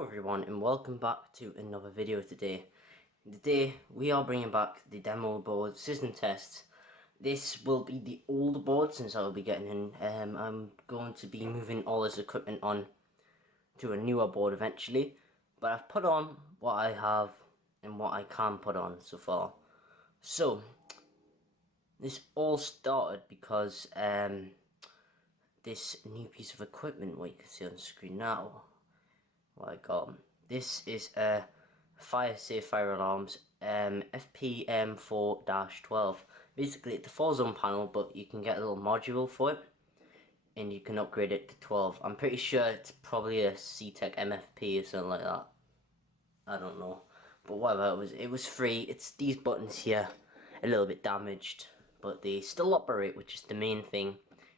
Hello everyone and welcome back to another video today. Today we are bringing back the demo board system test. This will be the old board since I will be getting in. I'm going to be moving all this equipment on to a newer board eventually, but I've put on what I have and what I can put on so far. So this all started because this new piece of equipment, what you can see on the screen now, what I got. This is a fire alarms FPM 4-12. Basically it's a 4-zone panel, but you can get a little module for it and you can upgrade it to 12. I'm pretty sure it's probably a C-tec MFP or something like that. I don't know, but whatever, it was free. It's these buttons here, a little bit damaged, but they still operate, which is the main thing.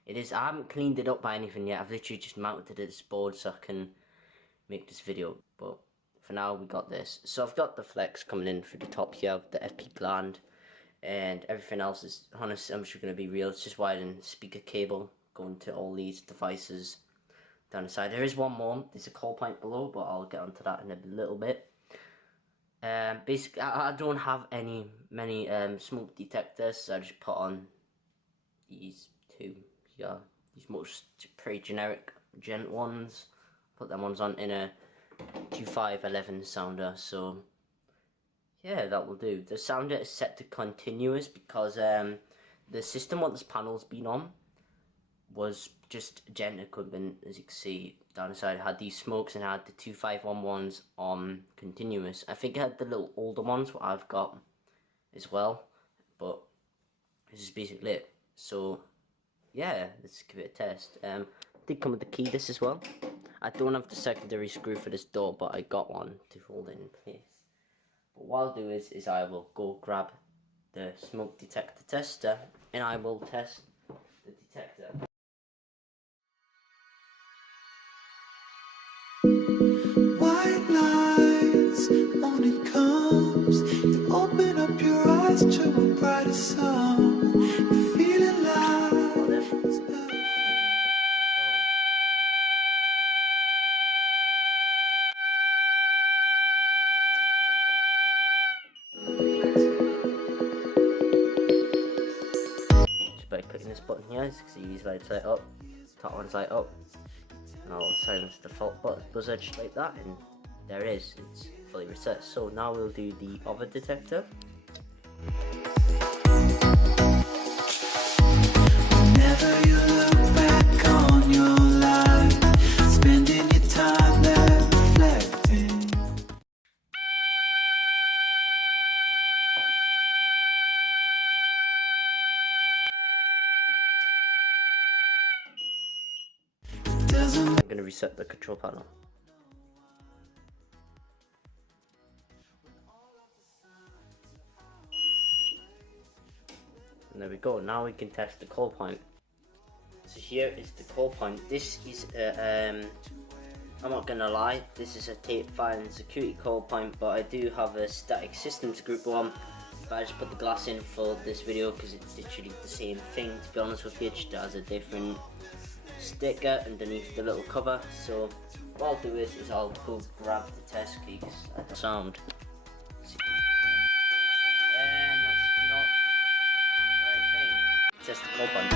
I haven't cleaned it up by anything yet. I've literally just mounted this board so I can make this video, but for now we got this. So I've got the flex coming in through the top here, the FP gland, and everything else is, honestly, I'm just going to be real, it's just wired in speaker cable going to all these devices down the side. There is one more, there's a call point below, but I'll get onto that in a little bit. Basically I don't have many smoke detectors, so I just put on these two here, these most pretty generic gent ones. Put them ones on in a 2511 sounder, so yeah, that will do. The sounder is set to continuous because the system what this panel's been on was just gent equipment. As you can see down the side, it had these smokes and I had the 2511s on continuous. I think I had the little older ones what I've got as well, but this is basically it. So yeah, let's give it a test. Did come with the key this as well. I don't have the secondary screw for this door, but I got one to hold it in place. But what I'll do is I will go grab the smoke detector tester and I will test the detector. White lies, morning comes, you open up your eyes to a brighter sun. You feel alive. It's perfect. By clicking this button here, as you can see these lights light up, top one's light up, and I'll silence the default buzzer just like that, and there it is, it's fully reset. So now we'll do the other detector. Whenever you look back on your life, spending your time there reflecting. I'm going to reset the control panel. And there we go, now we can test the call point. So here is the call point. This is I'm not gonna lie, this is a tape file and security call point, but I do have a static systems group one. But I just put the glass in for this video because it's literally the same thing, to be honest with you. It just has a different sticker underneath the little cover. So what I'll do is I'll go grab the test case at the sound. And that's not the right thing. Test the call point.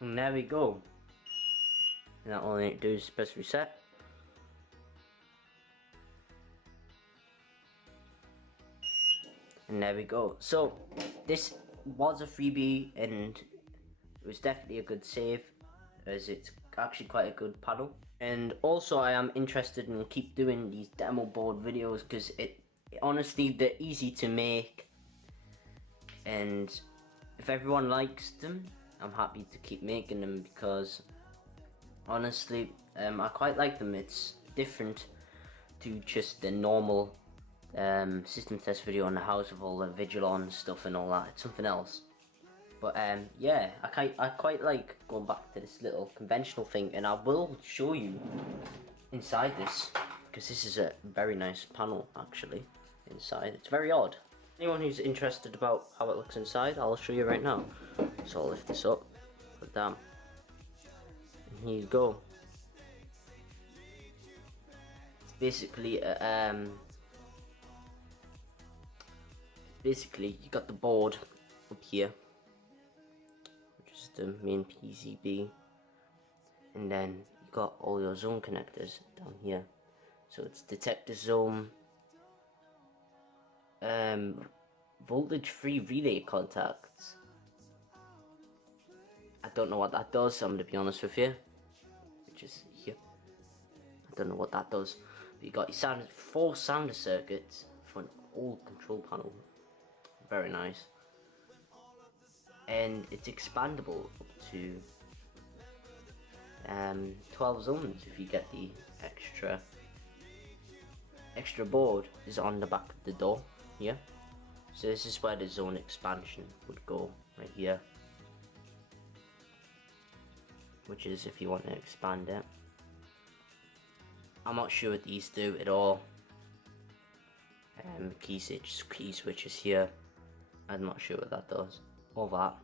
And there we go. And that all I need to do is press reset. And there we go. So this was a freebie and it was definitely a good save, as it's actually quite a good panel. And also I am interested in keep doing these demo board videos because honestly they're easy to make, and if everyone likes them I'm happy to keep making them because honestly I quite like them. It's different to just the normal system test video on the house with all the Vigilon stuff and all that. It's something else. But yeah, I quite like going back to this little conventional thing, and I will show you inside this because this is a very nice panel actually. inside. It's very odd. Anyone who's interested about how it looks inside, I'll show you right now. So I'll lift this up, put it down, and here you go. It's basically you got the board up here, which is the main PCB, and then you got all your zone connectors down here. So it's detector zone, voltage-free relay contacts. I don't know what that does, I'm gonna be honest with you, which is here. I don't know what that does. But you got your 4 sounder circuits for an old control panel. Very nice. And it's expandable up to 12 zones if you get the extra board is on the back of the door here. So this is where the zone expansion would go, right here, which is if you want to expand it. I'm not sure what these do at all. Key switches here, I'm not sure what that does. All that.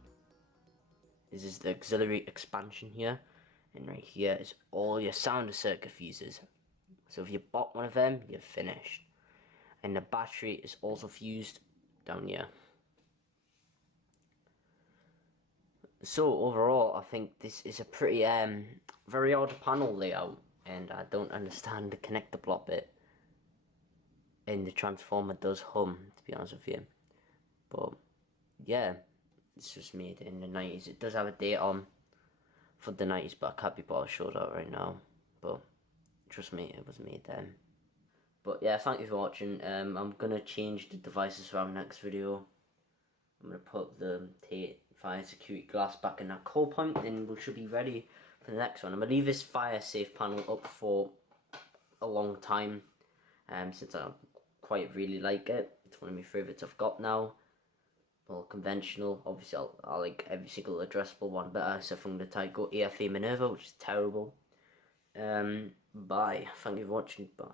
This is the auxiliary expansion here, and right here is all your sounder circuit fuses. So if you bought one of them, you're finished. And the battery is also fused down here. So overall, I think this is a pretty very odd panel layout, and I don't understand the connector block bit. And the transformer does hum, to be honest with you. But yeah, this was made in the 90s. It does have a date on for the 90s, but I can't be bothered to show that right now. But trust me, it was made then. But yeah, thank you for watching. I'm gonna change the devices around next video. I'm gonna put the fire security glass back in that core point, and we should be ready for the next one. I'm gonna leave this fire safe panel up for a long time, since I quite really like it. It's one of my favourites I've got now. Well, conventional. Obviously, I like every single addressable one better, except from the Tyco AFA Minerva, which is terrible. Bye. Thank you for watching. Bye.